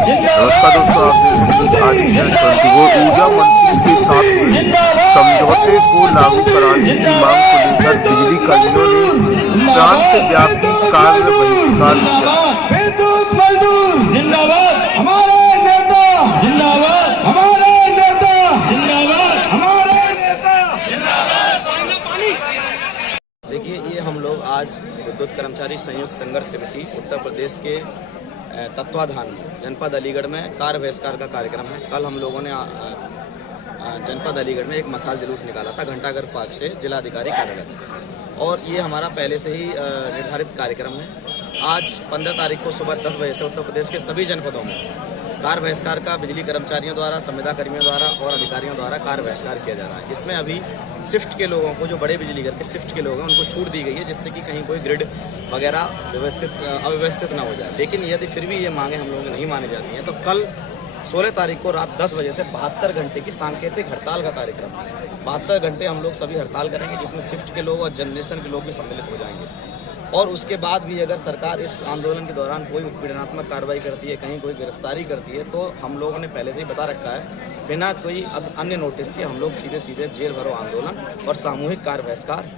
नमस्कार दोस्तों, आप देख रहे हैं आज न्यूज़ 24। ऊर्जा मंत्री के साथ हुए समझौते को लागू कराने की मांग को लेकर बिजली कर्मियों ने प्रांत व्यापी कार्य बहिष्कार किया। विद्युत मजदूर जिंदाबाद, हमारे नेता जिंदाबाद, हमारे नेता जिंदाबाद, हमारे नेता जिंदाबाद। देखिए, ये हम लोग आज विद्युत कर्मचारी संयुक्त संघर्ष समिति उत्तर प्रदेश के तत्वाधान में जनपद अलीगढ़ में कार्य बहिष्कार का कार्यक्रम है। कल हम लोगों ने जनपद अलीगढ़ में एक मसाल जुलूस निकाला था घंटाघर पार्क से जिलाधिकारी कार्यालय तक, और ये हमारा पहले से ही निर्धारित कार्यक्रम है। आज 15 तारीख को सुबह 10 बजे से उत्तर प्रदेश के सभी जनपदों में कार्य बहिष्कार का बिजली कर्मचारियों द्वारा, संविदा कर्मियों द्वारा और अधिकारियों द्वारा कार्य बहिष्कार किया जा रहा है। इसमें अभी शिफ्ट के लोगों को, जो बड़े बिजली घर के शिफ्ट के लोग हैं, उनको छूट दी गई है, जिससे कि कहीं कोई ग्रिड वगैरह अव्यवस्थित ना हो जाए। लेकिन यदि फिर भी ये मांगे हम लोगों की नहीं मानी जाती हैं तो कल 16 तारीख को रात 10 बजे से 72 घंटे की सांकेतिक हड़ताल का कार्यक्रम है। 72 घंटे हम लोग सभी हड़ताल करेंगे, जिसमें शिफ्ट के लोग और जनरेशन के लोग भी सम्मिलित हो जाएंगे। और उसके बाद भी अगर सरकार इस आंदोलन के दौरान कोई उत्पीड़नात्मक कार्रवाई करती है, कहीं कोई गिरफ्तारी करती है, तो हम लोगों ने पहले से ही बता रखा है, बिना कोई अब अन्य नोटिस के हम लोग सीधे सीधे जेल भरो आंदोलन और सामूहिक कार्य बहिष्कार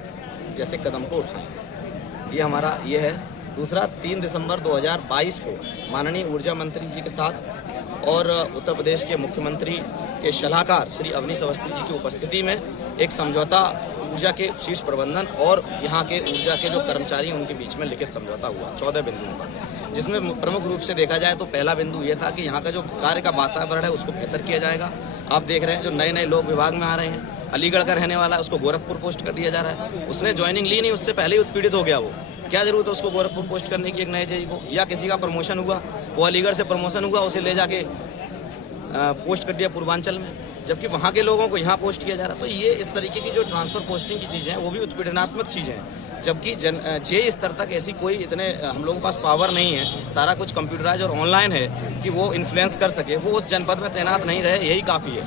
जैसे कदम को उठाएंगे। ये हमारा ये है। दूसरा, 3 दिसंबर 2022 को माननीय ऊर्जा मंत्री जी के साथ और उत्तर प्रदेश के मुख्यमंत्री के सलाहकार श्री अवनीश अवस्थी जी की उपस्थिति में एक समझौता ऊर्जा के शीर्ष प्रबंधन और यहाँ के ऊर्जा के जो कर्मचारी हैं उनके बीच में लिखित समझौता हुआ 14 बिंदुओं पर, जिसमें प्रमुख रूप से देखा जाए तो पहला बिंदु ये था कि यहाँ का जो कार्य का वातावरण है उसको बेहतर किया जाएगा। आप देख रहे हैं जो नए नए लोग विभाग में आ रहे हैं, अलीगढ़ का रहने वाला है, उसको गोरखपुर पोस्ट कर दिया जा रहा है। उसने ज्वाइनिंग ली नहीं, उससे पहले ही उत्पीड़ित हो गया। वो क्या जरूरत है उसको गोरखपुर पोस्ट करने की एक नए जेई को? या किसी का प्रमोशन हुआ, वो अलीगढ़ से प्रमोशन हुआ, उसे ले जाके पोस्ट कर दिया पूर्वांचल में, जबकि वहाँ के लोगों को यहाँ पोस्ट किया जा रहा है। तो ये इस तरीके की जो ट्रांसफ़र पोस्टिंग की चीज़ें हैं वो भी उत्पीड़नात्मक चीज़ें हैं, जबकि जे स्तर तक ऐसी कोई इतने हम लोगों के पास पावर नहीं है, सारा कुछ कंप्यूटराइज और ऑनलाइन है कि वो इन्फ्लुएंस कर सके, वो उस जनपद में तैनात नहीं रहे, यही काफ़ी है।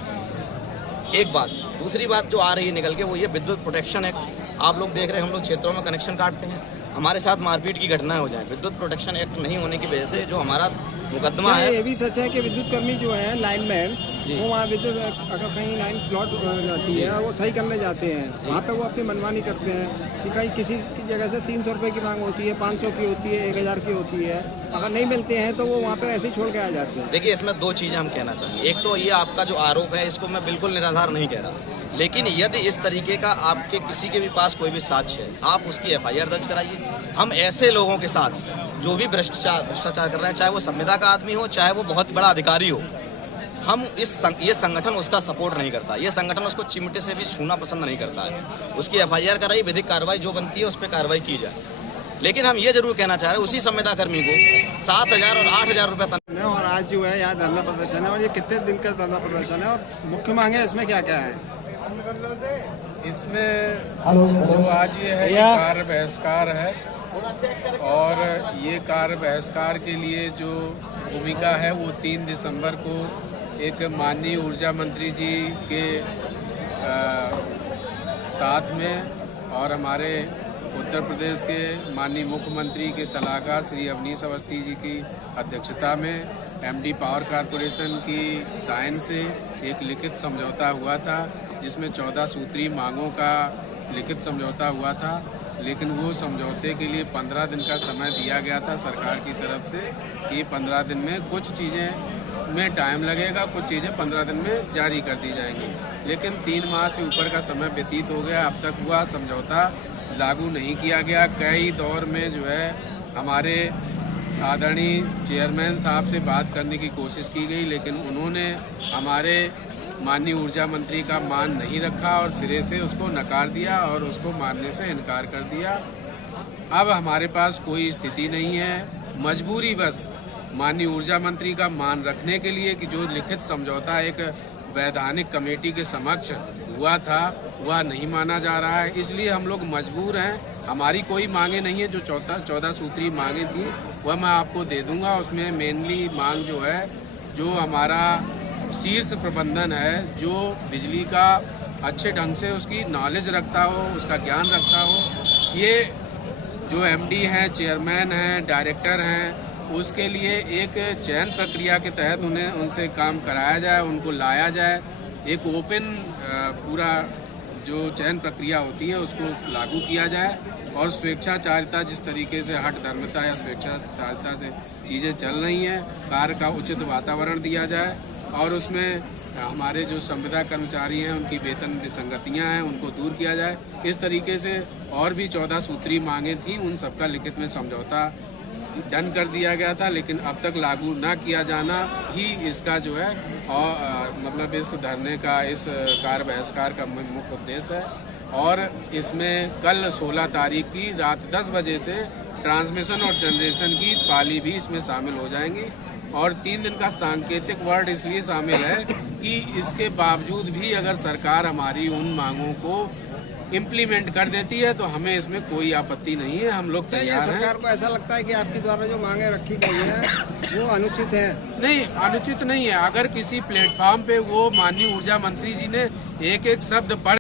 एक बात। दूसरी बात जो आ रही है निकल के, वो ये विद्युत प्रोटेक्शन एक्ट। आप लोग देख रहे हैं हम लोग क्षेत्रों में कनेक्शन काटते हैं, हमारे साथ मारपीट की घटनाएं हो जाए। विद्युत प्रोटेक्शन एक्ट नहीं होने की वजह से जो हमारा मुकदमा है, ये भी सच है कि विद्युत कर्मी जो है लाइनमैन, वो वहाँ विद्युत अगर कहीं लाइन प्लॉट जाती है वो सही करने जाते हैं, वहाँ पे वो अपनी मनमानी करते हैं कि कहीं किसी की जगह से 300 रुपये की मांग होती है, 500 की होती है, 1000 की होती है, अगर नहीं मिलते हैं तो वो वहाँ पे ऐसे ही छोड़ के आ जाते हैं। देखिए, इसमें 2 चीज़ें हम कहना चाहेंगे। एक तो ये आपका जो आरोप है इसको मैं बिल्कुल निराधार नहीं कह रहा, लेकिन यदि इस तरीके का आपके किसी के भी पास कोई भी साक्ष्य है, आप उसकी FIR दर्ज कराइए। हम ऐसे लोगों के साथ जो भी भ्रष्टाचार कर रहे हैं, चाहे वो संविदा का आदमी हो, चाहे वो बहुत बड़ा अधिकारी हो, हम ये संगठन उसका सपोर्ट नहीं करता। ये संगठन उसको चिमटे से भी छूना पसंद नहीं करता है। उसकी FIR कराई, विधिक कार्रवाई जो बनती है उस पर कार्रवाई की जाए। लेकिन हम ये जरूर कहना चाह रहे हैं, उसी संविदा कर्मी को 7,000 और 8,000 रुपये तनख्वाह। और आज जो है यहाँ धरना प्रदर्शन है, और ये कितने दिन का धरना प्रदर्शन है और मुख्य मांगे इसमें क्या क्या है? इसमें तो आज ये है, ये कार्य बहिष्कार है, और ये कार्य बहिष्कार के लिए जो भूमिका है वो 3 दिसंबर को एक माननीय ऊर्जा मंत्री जी के साथ में और हमारे उत्तर प्रदेश के माननीय मुख्यमंत्री के सलाहकार श्री अवनीश अवस्थी जी की अध्यक्षता में MD पावर कॉरपोरेशन की साइन से एक लिखित समझौता हुआ था, जिसमें 14 सूत्री मांगों का लिखित समझौता हुआ था। लेकिन वो समझौते के लिए 15 दिन का समय दिया गया था सरकार की तरफ से। ये 15 दिन में कुछ चीज़ें में टाइम लगेगा, कुछ चीज़ें 15 दिन में जारी कर दी जाएंगी, लेकिन 3 माह से ऊपर का समय व्यतीत हो गया, अब तक हुआ समझौता लागू नहीं किया गया। कई दौर में जो है हमारे आदरणीय चेयरमैन साहब से बात करने की कोशिश की गई, लेकिन उन्होंने हमारे माननीय ऊर्जा मंत्री का मान नहीं रखा और सिरे से उसको नकार दिया और उसको मानने से इनकार कर दिया। अब हमारे पास कोई स्थिति नहीं है, मजबूरी बस माननीय ऊर्जा मंत्री का मान रखने के लिए कि जो लिखित समझौता एक वैधानिक कमेटी के समक्ष हुआ था वह नहीं माना जा रहा है, इसलिए हम लोग मजबूर हैं। हमारी कोई मांगे नहीं है, जो 14 सूत्री मांगे थी वह मैं आपको दे दूंगा। उसमें मेनली मांग जो है, जो हमारा शीर्ष प्रबंधन है, जो बिजली का अच्छे ढंग से उसकी नॉलेज रखता हो, उसका ज्ञान रखता हो, ये जो MD हैं, चेयरमैन हैं, डायरेक्टर हैं, उसके लिए एक चयन प्रक्रिया के तहत उन्हें उनसे काम कराया जाए, उनको लाया जाए, एक ओपन पूरा जो चयन प्रक्रिया होती है उसको लागू किया जाए और स्वेच्छाचारिता जिस तरीके से हठ धर्मता या स्वेच्छाचारिता से चीज़ें चल रही हैं, कार्य का उचित वातावरण दिया जाए और उसमें हमारे जो संविदा कर्मचारी हैं उनकी वेतन विसंगतियां हैं उनको दूर किया जाए। इस तरीके से और भी 14 सूत्री मांगे थी, उन सबका लिखित में समझौता डन कर दिया गया था, लेकिन अब तक लागू ना किया जाना ही इसका जो है और मतलब इस धरने का, इस कार्य बहिष्कार का मुख्य उद्देश्य है। और इसमें कल 16 तारीख की रात 10 बजे से ट्रांसमिशन और जनरेशन की पाली भी इसमें शामिल हो जाएंगी और 3 दिन का सांकेतिक वर्ड इसलिए शामिल है कि इसके बावजूद भी अगर सरकार हमारी उन मांगों को इम्प्लीमेंट कर देती है तो हमें इसमें कोई आपत्ति नहीं है, हम लोग तैयार हैं। सरकार को ऐसा लगता है कि आपके द्वारा जो मांगे रखी गई है वो अनुचित है? नहीं, अनुचित नहीं है। अगर किसी प्लेटफॉर्म पे वो माननीय ऊर्जा मंत्री जी ने एक एक शब्द पढ़